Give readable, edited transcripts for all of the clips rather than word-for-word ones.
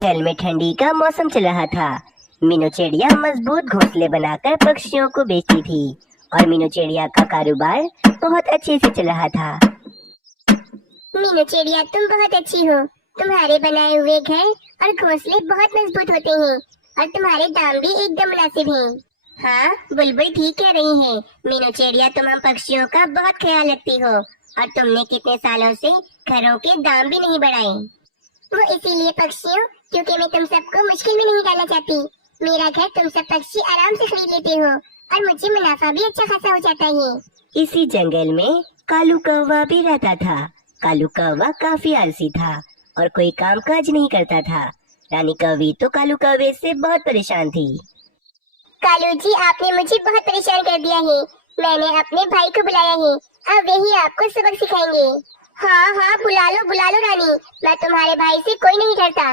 जंगल में ठंडी का मौसम चल रहा था। मीनू चिड़िया मजबूत घोंसले बनाकर पक्षियों को बेचती थी और मीनू चिड़िया का कारोबार बहुत अच्छे से चल रहा था। मीनू चिड़िया, तुम बहुत अच्छी हो। तुम्हारे बनाए हुए घर और घोंसले बहुत मजबूत होते हैं और तुम्हारे दाम भी एकदम मुनासिब हैं। हाँ, बुलबुल ठीक कह रही है। मीनू चिड़िया, तुम हम पक्षियों का बहुत ख्याल रखती हो और तुमने कितने सालों से घरों के दाम भी नहीं बढ़ाए। वो इसीलिए पक्षियों, क्योंकि मैं तुम सबको मुश्किल में नहीं डालना चाहती। मेरा घर तुम सब पक्षी आराम से खरीद लेते हो और मुझे मुनाफा भी अच्छा खासा हो जाता है। इसी जंगल में कालू कौवा भी रहता था। कालू कौवा काफी आलसी था और कोई काम काज नहीं करता था। रानी कौवी तो कालू कौवे से बहुत परेशान थी। कालू जी, आपने मुझे बहुत परेशान कर दिया है। मैंने अपने भाई को बुलाया है, अब वही आपको सबक सिखाएंगे। हाँ हाँ, बुला लो रानी, मैं तुम्हारे भाई से कोई नहीं डरता।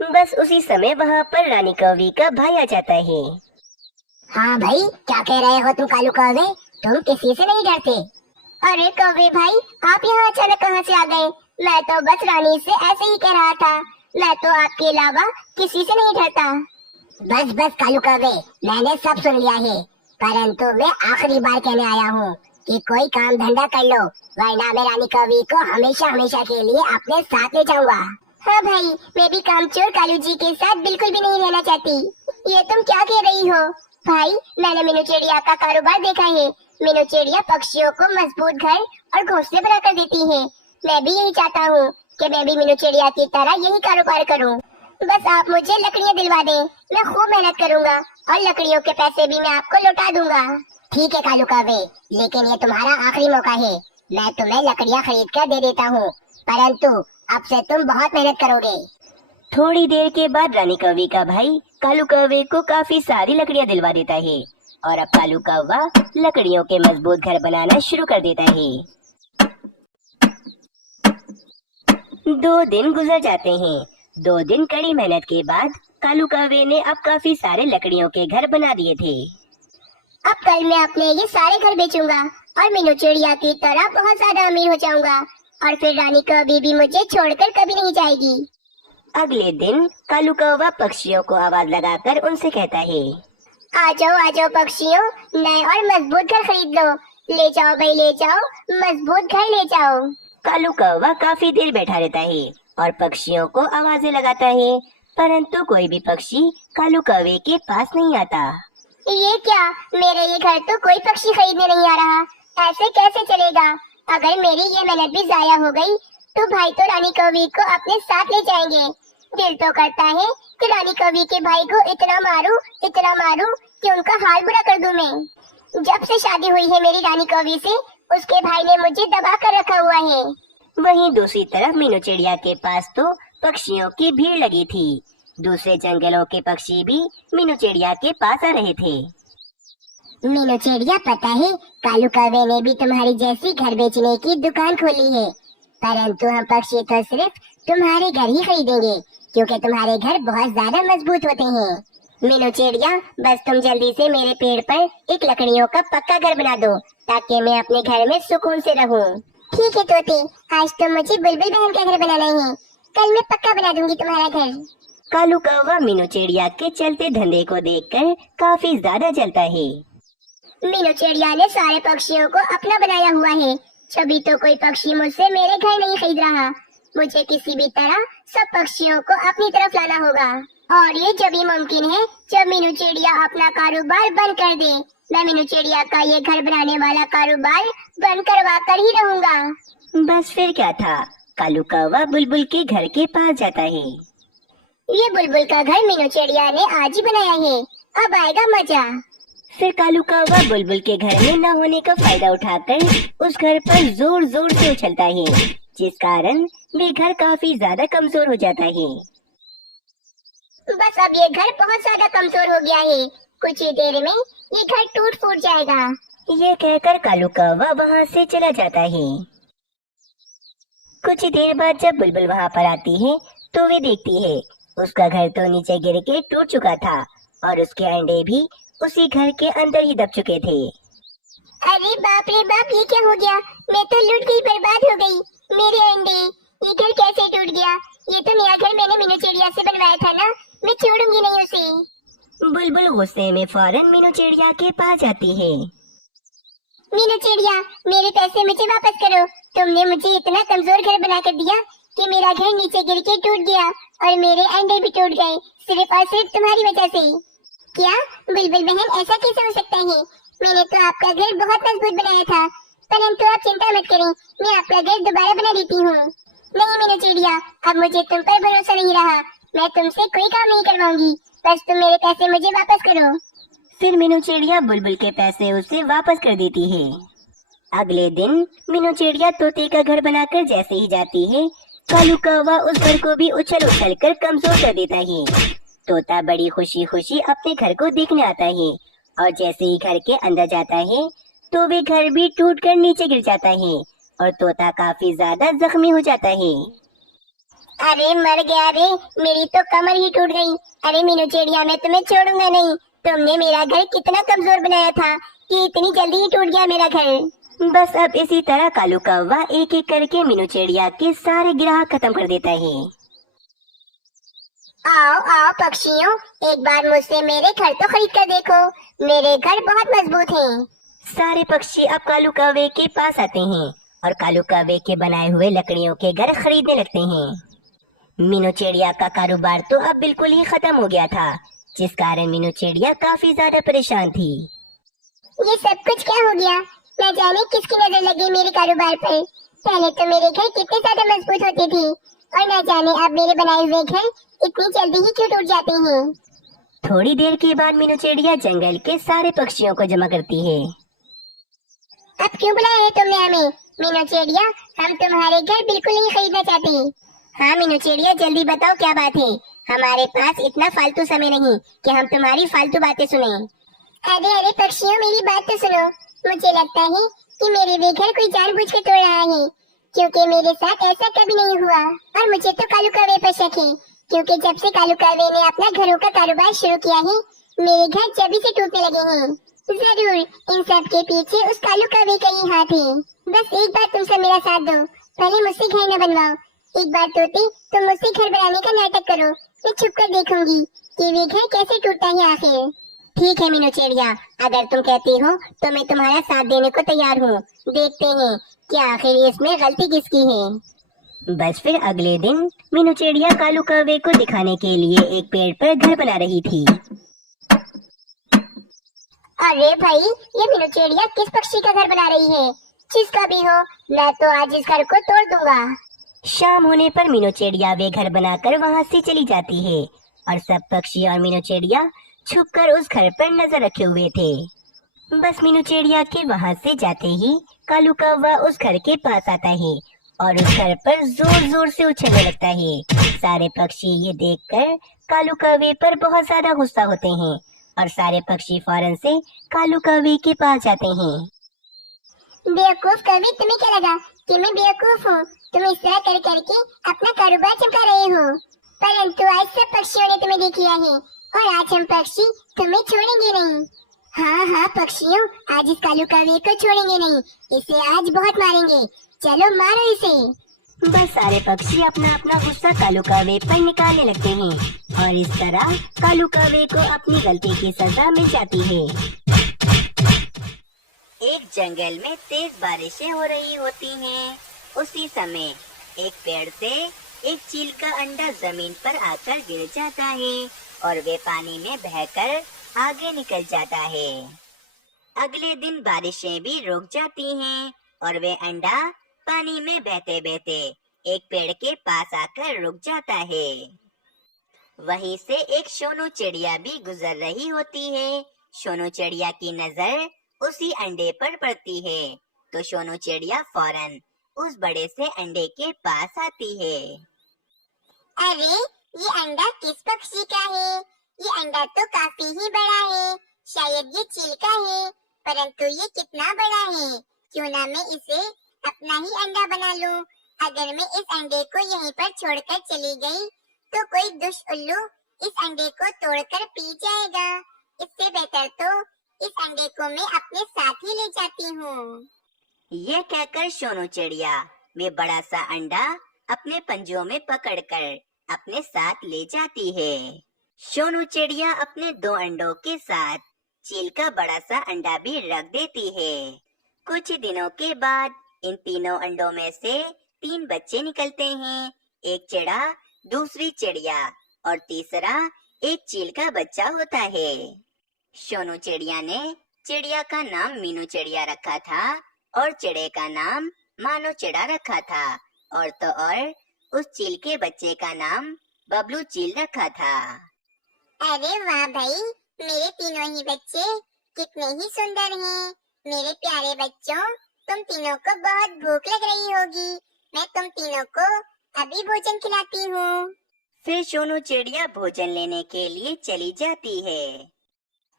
बस उसी समय वहाँ पर रानी कौवी का भाई आ जाता है। हाँ भाई, क्या कह रहे हो तुम कालू कौवे? तुम किसी से नहीं डरते? अरे कौवे भाई, आप यहाँ अचानक कहाँ से आ गए? मैं तो बस रानी से ऐसे ही कह रहा था। मैं तो आपके अलावा किसी से नहीं डरता। बस बस कालू कौवे, मैंने सब सुन लिया है, परंतु मैं आखिरी बार कहने आया हूँ कि कोई काम धंधा कर लो, वरना मैं रानी कौवी को हमेशा हमेशा के लिए अपने साथ ले जाऊंगा। हाँ भाई, मैं भी कामचोर कालू जी के साथ बिल्कुल भी नहीं रहना चाहती। ये तुम क्या कह रही हो? भाई, मैंने मीनू चिड़िया का कारोबार देखा है। मीनू चिड़िया पक्षियों को मजबूत घर और घोंसले बनाकर देती है। मैं भी यही चाहता हूँ कि मैं भी मीनू चिड़िया की तरह यही कारोबार करूँ। बस आप मुझे लकड़ियाँ दिलवा दें, मैं खूब मेहनत करूँगा और लकड़ियों के पैसे भी मैं आपको लौटा दूंगा। ठीक है कालू कौवे, लेकिन ये तुम्हारा आखिरी मौका है। मैं तुम्हें लकड़ियाँ खरीद कर दे देता हूँ, परंतु अब से तुम बहुत मेहनत करोगे। थोड़ी देर के बाद रानी कौवी का भाई कालू कौवे को काफी सारी लकड़ियाँ दिलवा देता है और अब कालू कौवा लकड़ियों के मजबूत घर बनाना शुरू कर देता है। 2 दिन गुजर जाते हैं। 2 दिन कड़ी मेहनत के बाद कालू कौवे ने अब काफी सारे लकड़ियों के घर बना दिए थे। अब कल मैं अपने ये सारे घर बेचूंगा और मीनू चिड़िया की तरह बहुत ज्यादा अमीर हो जाऊंगा और फिर रानी कभी भी मुझे छोड़कर कभी नहीं जाएगी। अगले दिन कालू कौवा पक्षियों को आवाज लगाकर उनसे कहता है, आ जाओ पक्षियों, नए और मजबूत घर खरीद लो। ले जाओ भाई, ले जाओ, मजबूत घर ले जाओ। कालू कौवा काफी देर बैठा रहता है और पक्षियों को आवाजें लगाता है, परंतु कोई भी पक्षी कालू कौवे के पास नहीं आता। ये क्या, मेरे ये घर तो कोई पक्षी खरीदने नहीं आ रहा। ऐसे कैसे चलेगा? अगर मेरी ये मेहनत भी जाया हो गई तो भाई तो रानी कौवी को अपने साथ ले जाएंगे। दिल तो करता है कि रानी कौवी के भाई को इतना मारूं कि उनका हाल बुरा कर दूं मैं। जब से शादी हुई है मेरी रानी कौवी से, उसके भाई ने मुझे दबा कर रखा हुआ है। वहीं दूसरी तरफ मीनू चिड़िया के पास तो पक्षियों की भीड़ लगी थी। दूसरे जंगलों के पक्षी भी मीनू चिड़िया के पास आ रहे थे। मीनू चिड़िया, पता है कालू कौवे ने भी तुम्हारी जैसी घर बेचने की दुकान खोली है, परंतु हम पक्षी तो सिर्फ तुम्हारे घर ही खरीदेंगे क्योंकि तुम्हारे घर बहुत ज्यादा मजबूत होते हैं। मीनू चिड़िया, बस तुम जल्दी से मेरे पेड़ पर एक लकड़ियों का पक्का घर बना दो ताकि मैं अपने घर में सुकून से रहूं। ठीक है तोते, आज तो मुझे बुलबुल बहन का घर बनाना है। कल मैं पक्का बना दूंगी तुम्हारा घर। कालू कौवा मीनू चिड़िया के चलते धंधे को देखकर काफी ज्यादा जलता है। मीनू चिड़िया ने सारे पक्षियों को अपना बनाया हुआ है, छवि तो कोई पक्षी मुझसे मेरे घर नहीं खरीद रहा। मुझे किसी भी तरह सब पक्षियों को अपनी तरफ लाना होगा और ये जब ही मुमकिन है जब मीनू चिड़िया अपना कारोबार बंद कर दे। मैं मीनू चिड़िया का ये घर बनाने वाला कारोबार बंद करवा कर ही रहूंगा। बस फिर क्या था, कालू कौवा बुलबुल के घर के पास जाता है। ये बुलबुल का घर मीनू चिड़िया ने आज ही बनाया है, अब आएगा मजा। फिर कालू कौवा बुलबुल के घर में न होने का फायदा उठाकर उस घर पर जोर जोर से उछलता है, जिस कारण वे घर काफी ज्यादा कमजोर हो जाता है। बस अब ये घर बहुत ज्यादा कमजोर हो गया है, कुछ ही देर में ये घर टूट फूट जाएगा। ये कहकर कालू कौवा वहाँ से चला जाता है। कुछ ही देर बाद जब बुलबुल वहाँ पर आती है तो वे देखती है उसका घर तो नीचे गिर के टूट चुका था और उसके अंडे भी उसी घर के अंदर ही दब चुके थे। अरे बाप रे बाप, ये क्या हो गया? मैं तो लुट गई, बर्बाद हो गई। मेरे अंडे, ये घर कैसे टूट गया? ये तो नया घर मैंने मीनू चिड़िया से बनवाया था ना, मैं छोड़ूंगी नहीं उसे। बुलबुल गुस्से में फौरन मीनू चिड़िया के पास जाती है। मीनू चिड़िया, मेरे पैसे मुझे वापस करो। तुमने मुझे इतना कमजोर घर बना कर दिया कि मेरा घर नीचे गिर के टूट गया और मेरे अंडे भी टूट गए, सिर्फ और सिर्फ तुम्हारी वजह से। क्या बुलबुल बहन, ऐसा कैसे हो सकता है? मैंने तो आपका घर बहुत मजबूत बनाया था, परंतु आप चिंता मत करें, मैं आपका घर दोबारा बना देती हूँ। नहीं मीनू चिड़िया, अब मुझे तुम पर भरोसा नहीं रहा, मैं तुमसे कोई काम नहीं करवाऊंगी, बस तुम मेरे पैसे मुझे वापस करो। फिर मीनू चिड़िया बुलबुल के पैसे उसे वापस कर देती है। अगले दिन मीनू चिड़िया तोते का घर बनाकर जैसे ही जाती है, कालू कौवा उस घर को भी उछल उछल कर कमजोर कर देता है। तोता बड़ी खुशी खुशी अपने घर को देखने आता है और जैसे ही घर के अंदर जाता है तो वे घर भी टूट कर नीचे गिर जाता है और तोता काफी ज्यादा जख्मी हो जाता है। अरे मर गया रे, मेरी तो कमर ही टूट गई। अरे मीनू चिड़िया, मैं तुम्हें छोड़ूंगा नहीं। तुमने मेरा घर कितना कमजोर बनाया था कि इतनी जल्दी ही टूट गया मेरा घर। बस अब इसी तरह कालू कौवा एक एक करके मीनू चिड़िया के सारे ग्राहक खत्म कर देता है। आओ आओ पक्षियों, एक बार मुझसे मेरे घर तो खरीद कर देखो, मेरे घर बहुत मजबूत हैं। सारे पक्षी अब कालू कौवे के पास आते हैं और कालू कौवे के बनाए हुए लकड़ियों के घर खरीदने लगते हैं। मीनू चिड़िया का कारोबार तो अब बिल्कुल ही खत्म हो गया था, जिस कारण मीनू चिड़िया काफी ज्यादा परेशान थी। ये सब कुछ क्या हो गया? न जाने किसकी नजर लगी मेरे कारोबार पर। पहले तो मेरे घर कितने ज्यादा मजबूत होते थे और न जाने अब मेरे बनाए हुए घर इतनी जल्दी ही क्यों टूट जाते हैं। थोड़ी देर के बाद मीनू चिड़िया जंगल के सारे पक्षियों को जमा करती है। अब क्यों बुलाया है तुमने हमें? मीनू चिड़िया, हम तुम्हारे घर बिल्कुल नहीं खरीदना चाहते। हाँ मीनू चिड़िया, जल्दी बताओ क्या बात है। हमारे पास इतना फालतू समय नहीं कि हम तुम्हारी फालतू बातें सुने। अरे अरे पक्षियों, मेरी बात तो सुनो। मुझे लगता है कि मेरे वे घर कोई जानबूझकर तोड़ रहा है, क्योंकि मेरे साथ ऐसा कभी नहीं हुआ। और मुझे तो कालू कौवे पर शक है, क्योंकि जब से कालू कौवे ने अपना घरों का कारोबार शुरू किया है, मेरे घर जभी से टूटने लगे हैं। जरूर इन सब के पीछे उस कालू कौवे का ही हाथ है। बस एक बार तुम सब मेरा साथ दो, पहले मुझसे घर न बनवाओ। एक बार तोते, तुम मुझसे घर बनाने का नाटक करो, मैं छुप कर देखूंगी कि वे घर कैसे टूटता है आखिर। ठीक है मीनू चिड़िया, अगर तुम कहती हो तो मैं तुम्हारा साथ देने को तैयार हूँ। देखते हैं कि आखिर इसमें गलती किसकी है। बस फिर अगले दिन मीनू चिड़िया कालू कौवे को दिखाने के लिए एक पेड़ पर घर बना रही थी। अरे भाई, ये मीनू चिड़िया किस पक्षी का घर बना रही है? जिसका भी हो, मैं तो आज इस घर को तोड़ दूंगा। शाम होने पर मीनू चिड़िया वे घर बनाकर वहाँ से चली जाती है और सब पक्षी और मीनू चिड़िया छुपकर उस घर पर नजर रखे हुए थे। बस मीनू चिड़िया के वहाँ से जाते ही कालू कौवा उस घर के पास आता है और उस घर पर जोर जोर से उछलने लगता है। सारे पक्षी ये देखकर कालू कौवे पर बहुत ज्यादा गुस्सा होते हैं और सारे पक्षी फौरन से कालू कौवे के पास जाते हैं। बेवकूफ कौवे, तुम्हें क्या लगा कि मैं बेवकूफ हूँ? तुम इस तरह कर करके अपना कारोबार चमका रहे हो, परंतु आज सब पक्षियों ने तुम्हें देख लिया है और आज हम पक्षी तुम्हें छोड़ेंगे नहीं। हाँ हाँ पक्षियों, आज इस कालू कौवे को छोड़ेंगे नहीं, इसे आज बहुत मारेंगे। चलो मारो इसे। बस सारे पक्षी अपना अपना गुस्सा कालू कौवे पर निकालने लगते हैं और इस तरह कालू कौवे को अपनी गलती की सजा मिल जाती है। एक जंगल में तेज बारिशें हो रही होती हैं। उसी समय एक पेड़ से एक चील का अंडा जमीन पर आकर गिर जाता है और वे पानी में बहकर आगे निकल जाता है। अगले दिन बारिशें भी रुक जाती हैं और वे अंडा पानी में बहते बहते एक पेड़ के पास आकर रुक जाता है। वहीं से एक सोनू चिड़िया भी गुजर रही होती है। सोनू चिड़िया की नजर उसी अंडे पर पड़ती है तो सोनू चिड़िया फौरन उस बड़े से अंडे के पास आती है। अरे ये अंडा किस पक्षी का है? ये अंडा तो काफी ही बड़ा है, शायद ये चील का है, परंतु ये कितना बड़ा है, क्यों ना मैं इसे अपना ही अंडा बना लूं। अगर मैं इस अंडे को यहीं पर छोड़कर चली गई तो कोई दुष्ट उल्लू इस अंडे को तोड़कर पी जाएगा। इससे बेहतर तो इस अंडे को मैं अपने साथ ही ले जाती हूँ। ये कहकर सोनू चिड़िया वे बड़ा सा अंडा अपने पंजों में पकड़कर अपने साथ ले जाती है। सोनू चिड़िया अपने 2 अंडों के साथ चील का बड़ा सा अंडा भी रख देती है। कुछ दिनों के बाद इन तीनों अंडों में से 3 बच्चे निकलते हैं। एक चिड़ा, दूसरी चिड़िया और तीसरा एक चील का बच्चा होता है। सोनू चिड़िया ने चिड़िया का नाम मीनू चिड़िया रखा था और चिड़े का नाम मानो चिड़ा रखा था, और तो और उस चील के बच्चे का नाम बबलू चील रखा था। अरे वाह भाई, मेरे तीनों ही बच्चे कितने ही सुंदर हैं। मेरे प्यारे बच्चों, तुम तीनों को बहुत भूख लग रही होगी। मैं तुम तीनों को अभी भोजन खिलाती हूँ। फिर सोनू चिड़िया भोजन लेने के लिए चली जाती है।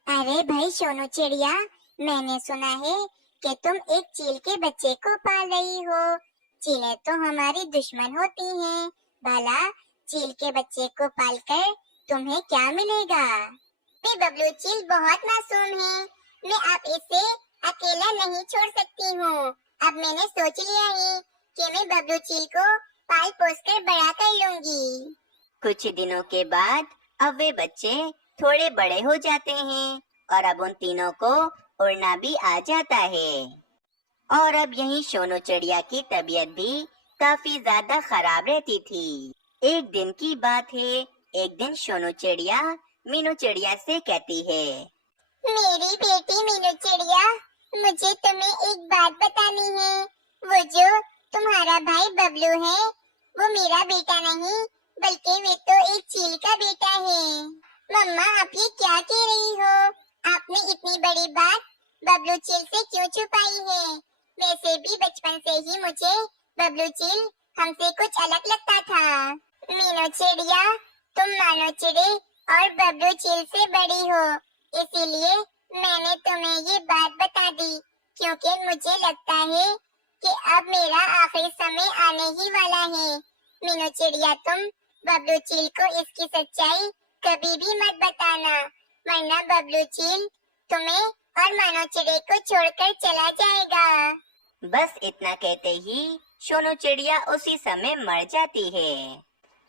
अरे भाई सोनू चिड़िया, मैंने सुना है कि तुम एक चील के बच्चे को पाल रही हो। चीलें तो हमारी दुश्मन होती हैं। भला चील के बच्चे को पालकर तुम्हें क्या मिलेगा? मैं बबलू चील बहुत मासूम है। मैं अब इसे अकेला नहीं छोड़ सकती हूँ। अब मैंने सोच लिया है कि मैं बबलू चील को पाल पोस कर बड़ा कर लूंगी। कुछ दिनों के बाद अब वे बच्चे थोड़े बड़े हो जाते हैं और अब उन तीनों को उड़ना भी आ जाता है। और अब यहीं सोनू चिड़िया की तबीयत भी काफी ज्यादा खराब रहती थी। एक दिन की बात है, एक दिन सोनू चिड़िया मीनू चिड़िया से कहती है, मेरी बेटी मीनू चिड़िया, मुझे तुम्हें एक बात बतानी है। वो जो तुम्हारा भाई बबलू है, वो मेरा बेटा नहीं बल्कि वे तो एक चील का बेटा है। मम्मा, आप ये क्या कह रही हो? आपने इतनी बड़ी बात बबलू चील से क्यों छुपाई है? वैसे भी बचपन से ही मुझे बबलू चील हमसे कुछ अलग लगता था। मीनू चिड़िया, तुम मानो चिड़े और बबलू चील से बड़ी हो, इसीलिए मैंने तुम्हें ये बात बता दी, क्योंकि मुझे लगता है कि अब मेरा आखिरी समय आने ही वाला है। मीनू चिड़िया, तुम बबलू चील को इसकी सच्चाई कभी भी मत बताना, वरना बबलू चील तुम्हें और मानो चिड़े को छोड़कर चला जाएगा। बस इतना कहते ही सोनू चिड़िया उसी समय मर जाती है।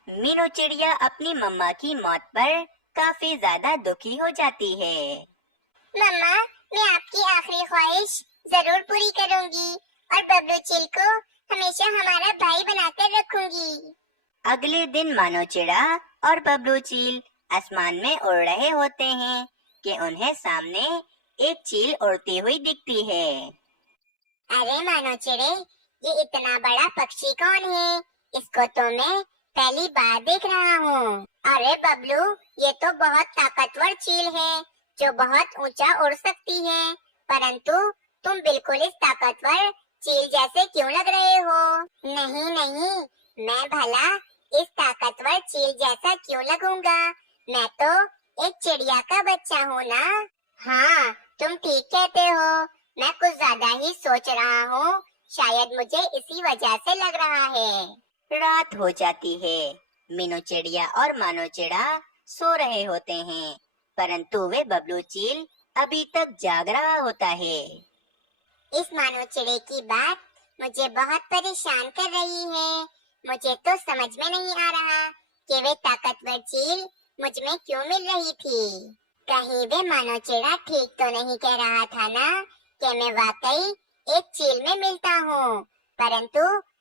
मीनू चिड़िया अपनी मम्मा की मौत पर काफी ज्यादा दुखी हो जाती है। मम्मा, मैं आपकी आखिरी ख्वाहिश जरूर पूरी करूंगी और बबलू चील को हमेशा हमारा भाई बनाकर रखूंगी। अगले दिन मानो चिड़ा और बबलू चील आसमान में उड़ रहे होते हैं कि उन्हें सामने एक चील उड़ती हुई दिखती है। अरे मानो चिड़े, ये इतना बड़ा पक्षी कौन है? इसको तो मैं पहली बार देख रहा हूँ। अरे बबलू, ये तो बहुत ताकतवर चील है जो बहुत ऊंचा उड़ सकती है, परंतु तुम बिल्कुल इस ताकतवर चील जैसे क्यों लग रहे हो? नहीं नहीं, मैं भला इस ताकतवर चील जैसा क्यों लगूंगा? मैं तो एक चिड़िया का बच्चा हूँ ना। हाँ, तुम ठीक कहते हो। मैं कुछ ज्यादा ही सोच रहा हूँ, शायद मुझे इसी वजह से लग रहा है। रात हो जाती है। मीनू चिड़िया और मानो चिड़ा सो रहे होते हैं, परंतु वे बबलू चील अभी तक जाग रहा होता है। इस मानो चिड़े की बात मुझे बहुत परेशान कर रही है। मुझे तो समझ में नहीं आ रहा कि वे ताकतवर चील मुझ में क्यों मिल रही थी। कहीं वे मानो चिड़ा ठीक तो नहीं कह रहा था ना कि मैं वाकई एक चील में मिलता हूँ? परंतु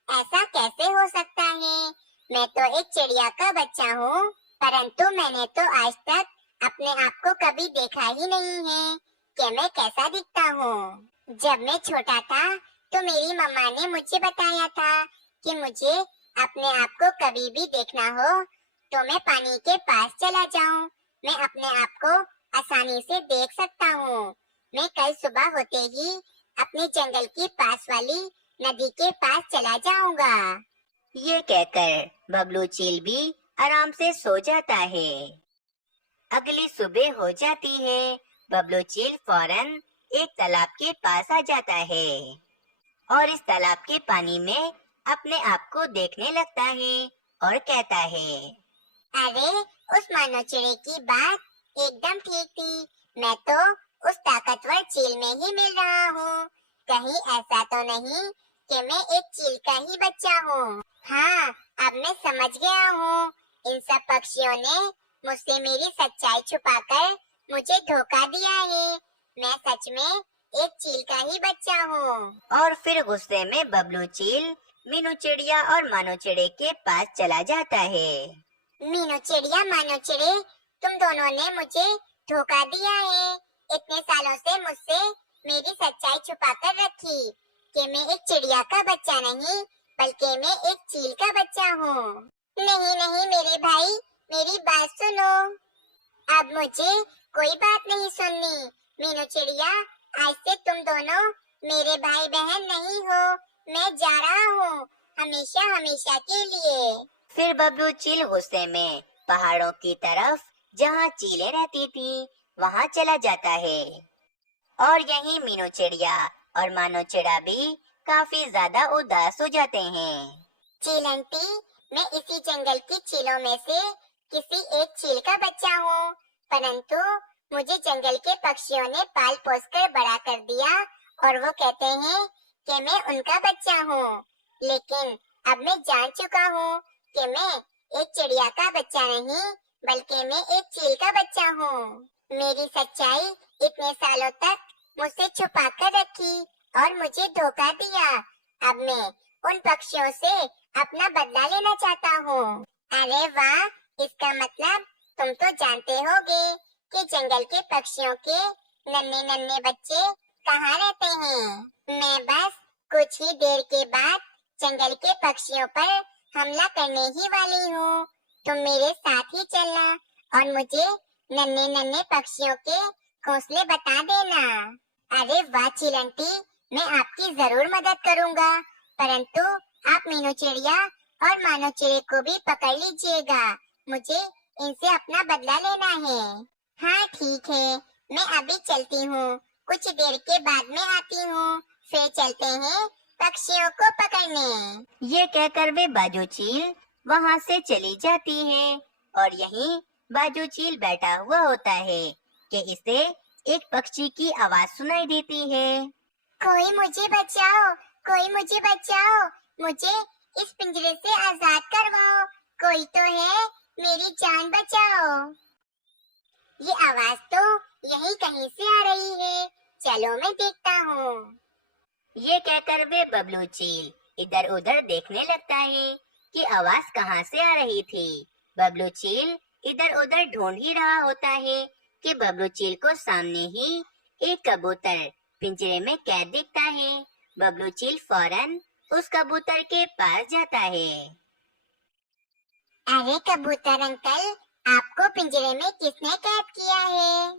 ऐसा कैसे हो सकता है? मैं तो एक चिड़िया का बच्चा हूँ, परंतु मैंने तो आज तक अपने आप को कभी देखा ही नहीं है कि मैं कैसा दिखता हूँ। जब मैं छोटा था तो मेरी मम्मा ने मुझे बताया था कि मुझे अपने आप को कभी भी देखना हो तो मैं पानी के पास चला जाऊं। मैं अपने आप को आसानी से देख सकता हूँ। मैं कल सुबह होते ही अपने जंगल की पास वाली नदी के पास चला जाऊंगा। ये कहकर बबलू चील भी आराम से सो जाता है। अगली सुबह हो जाती है। बबलू चील फौरन एक तालाब के पास आ जाता है और इस तालाब के पानी में अपने आप को देखने लगता है और कहता है, अरे, उस मानो चिड़े की बात एकदम ठीक थी। मैं तो उस ताकतवर चील में ही मिल रहा हूँ। कहीं ऐसा तो नहीं कि मैं एक चील का ही बच्चा हूँ? हाँ, अब मैं समझ गया हूँ। इन सब पक्षियों ने मुझसे मेरी सच्चाई छुपाकर मुझे धोखा दिया है। मैं सच में एक चील का ही बच्चा हूँ। और फिर गुस्से में बबलू चील मीनू चिड़िया और मानो चिड़े के पास चला जाता है। मीनू चिड़िया, मानो चिड़े, तुम दोनों ने मुझे धोखा दिया है। इतने सालों से मुझसे मेरी सच्चाई छुपा कर रखी कि मैं एक चिड़िया का बच्चा नहीं बल्कि मैं एक चील का बच्चा हूँ। नहीं नहीं मेरे भाई, मेरी बात सुनो। अब मुझे कोई बात नहीं सुननी। मीनू चिड़िया, आज से तुम दोनों मेरे भाई बहन नहीं हो। मैं जा रहा हूँ, हमेशा हमेशा के लिए। फिर बबलू चील गुस्से में पहाड़ों की तरफ जहाँ चीलें रहती थी वहाँ चला जाता है। और यहीं मीनू चिड़िया और मानो चिड़ा भी काफी ज्यादा उदास हो जाते हैं। चील आंटी, मैं इसी जंगल की चीलों में से किसी एक चील का बच्चा हूँ, परंतु मुझे जंगल के पक्षियों ने पाल पोस कर बड़ा कर दिया और वो कहते हैं कि मैं उनका बच्चा हूँ। लेकिन अब मैं जान चुका हूँ कि मैं एक चिड़िया का बच्चा नहीं बल्कि मैं एक चील का बच्चा हूँ। मेरी सच्चाई इतने सालों तक मुझसे छुपा कर रखी और मुझे धोखा दिया। अब मैं उन पक्षियों से अपना बदला लेना चाहता हूँ। अरे वाह, इसका मतलब तुम तो जानते होगे कि जंगल के पक्षियों के नन्हे नन्हे बच्चे कहाँ रहते हैं। मैं बस कुछ ही देर के बाद जंगल के पक्षियों पर हमला करने ही वाली हूँ। तुम मेरे साथ ही चलना और मुझे नन्हे नन्हे पक्षियों के घोंसले बता देना। अरे वाह चील आंटी, मैं आपकी जरूर मदद करूँगा, परंतु आप मीनू चिड़िया और मानो चिड़े को भी पकड़ लीजिएगा। मुझे इनसे अपना बदला लेना है। हाँ ठीक है, मैं अभी चलती हूँ, कुछ देर के बाद में आती हूँ। फिर चलते हैं पक्षियों को पकड़ने। ये कहकर वे बाजू चील वहाँ से चली जाती है और यहीं बाजू चील बैठा हुआ होता है कि इसे एक पक्षी की आवाज सुनाई देती है। कोई मुझे बचाओ, कोई मुझे बचाओ, मुझे इस पिंजरे से आजाद करवाओ। कोई तो है, मेरी जान बचाओ। ये आवाज तो यहीं कहीं से आ रही है, चलो मैं देखता हूँ। ये कहकर वे बबलू चील इधर उधर देखने लगता है कि आवाज कहाँ से आ रही थी। बबलू चील इधर उधर ढूंढ ही रहा होता है कि बबलू चील को सामने ही एक कबूतर पिंजरे में कैद दिखता है। बबलू चील फौरन उस कबूतर के पास जाता है। अरे कबूतर अंकल, आपको पिंजरे में किसने कैद किया है?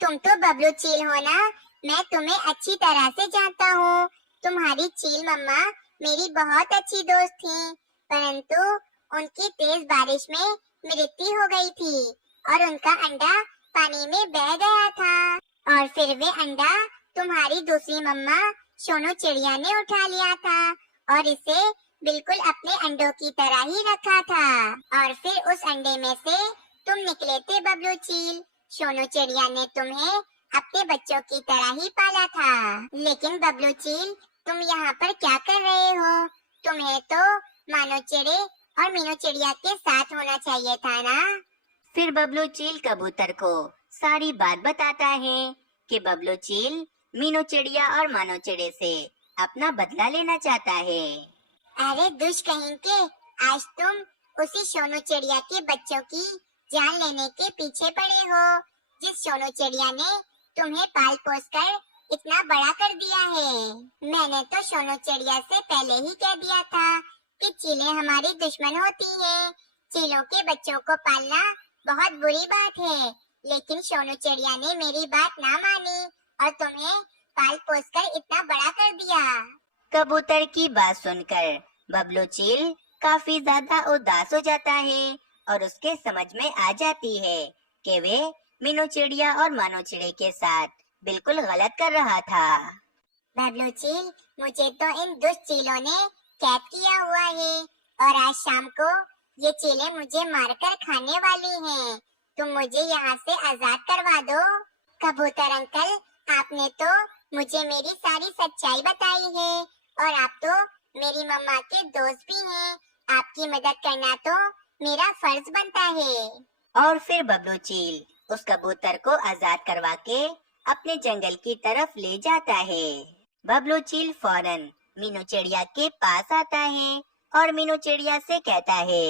तुम तो बबलू चील हो ना? मैं तुम्हें अच्छी तरह से जानता हूँ। तुम्हारी चील मम्मा मेरी बहुत अच्छी दोस्त थी, परंतु उनकी तेज बारिश में मृत्यु हो गई थी और उनका अंडा पानी में बह गया था और फिर वे अंडा तुम्हारी दूसरी मम्मा सोनू चिड़िया ने उठा लिया था और इसे बिल्कुल अपने अंडों की तरह ही रखा था और फिर उस अंडे में से तुम निकले थे बबलू चील। सोनू चिड़िया ने तुम्हें अपने बच्चों की तरह ही पाला था। लेकिन बबलू चील, तुम यहाँ पर क्या कर रहे हो? तुम्हें तो मानो चिड़े और मीनू चिड़िया के साथ होना चाहिए था ना? फिर बबलू चील कबूतर को सारी बात बताता है कि बबलू चील मीनू चिड़िया और मानो चिड़े से अपना बदला लेना चाहता है। अरे दुष्ट कहीं आज तुम उसी सोनू चिड़िया के बच्चों की जान लेने के पीछे पड़े हो, जिस सोनू चिड़िया ने तुम्हें पाल पोस कर इतना बड़ा कर दिया है। मैंने तो सोनू चिड़िया से पहले ही कह दिया था कि चीलें हमारी दुश्मन होती हैं। चीलों के बच्चों को पालना बहुत बुरी बात है, लेकिन सोनू चिड़िया ने मेरी बात ना मानी और तुम्हें पाल पोस कर इतना बड़ा कर दिया। कबूतर की बात सुनकर बबलू चील काफी ज्यादा उदास हो जाता है और उसके समझ में आ जाती है कि वे मीनू चिड़िया और मानो चिड़े के साथ बिल्कुल गलत कर रहा था। बबलू चील, मुझे तो इन दुष्ट चीलों ने कैद किया हुआ है और आज शाम को ये चीलें मुझे मारकर खाने वाली हैं। तुम मुझे यहाँ से आजाद करवा दो। कबूतर अंकल, आपने तो मुझे मेरी सारी सच्चाई बताई है और आप तो मेरी मम्मा के दोस्त भी हैं, आपकी मदद करना तो मेरा फर्ज बनता है। और फिर बबलू चील उस कबूतर को आजाद करवा के अपने जंगल की तरफ ले जाता है। बबलू चील फौरन मीनू चिड़िया के पास आता है और मीनू चिड़िया से कहता है,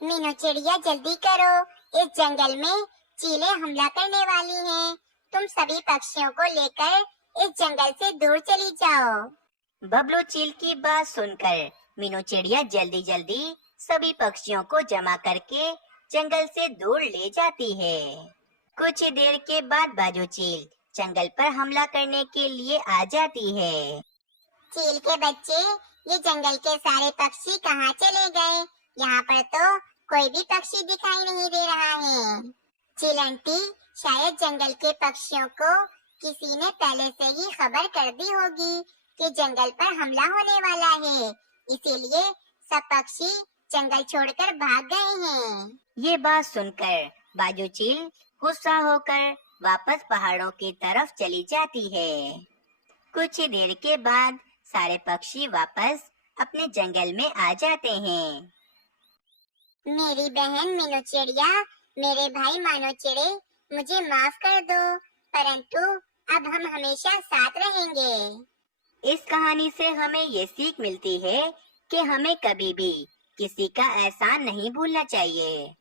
मीनू चिड़िया जल्दी करो, इस जंगल में चीलें हमला करने वाली हैं। तुम सभी पक्षियों को लेकर इस जंगल से दूर चली जाओ। बबलू चील की बात सुनकर मीनू चिड़िया जल्दी जल्दी सभी पक्षियों को जमा करके जंगल से दूर ले जाती है। कुछ ही देर के बाद बाजू चील जंगल पर हमला करने के लिए आ जाती है। चील के बच्चे, ये जंगल के सारे पक्षी कहाँ चले गए? यहाँ पर तो कोई भी पक्षी दिखाई नहीं दे रहा है। चील आंटी, शायद जंगल के पक्षियों को किसी ने पहले से ही खबर कर दी होगी कि जंगल पर हमला होने वाला है, इसीलिए सब पक्षी जंगल छोड़कर भाग गए हैं। ये बात सुनकर बाजू चील गुस्सा होकर वापस पहाड़ों की तरफ चली जाती है। कुछ ही देर के बाद सारे पक्षी वापस अपने जंगल में आ जाते हैं। मेरी बहन मीनू चिड़िया, मेरे भाई मानो चिड़े, मुझे माफ कर दो, परंतु अब हम हमेशा साथ रहेंगे। इस कहानी से हमें ये सीख मिलती है कि हमें कभी भी किसी का एहसान नहीं भूलना चाहिए।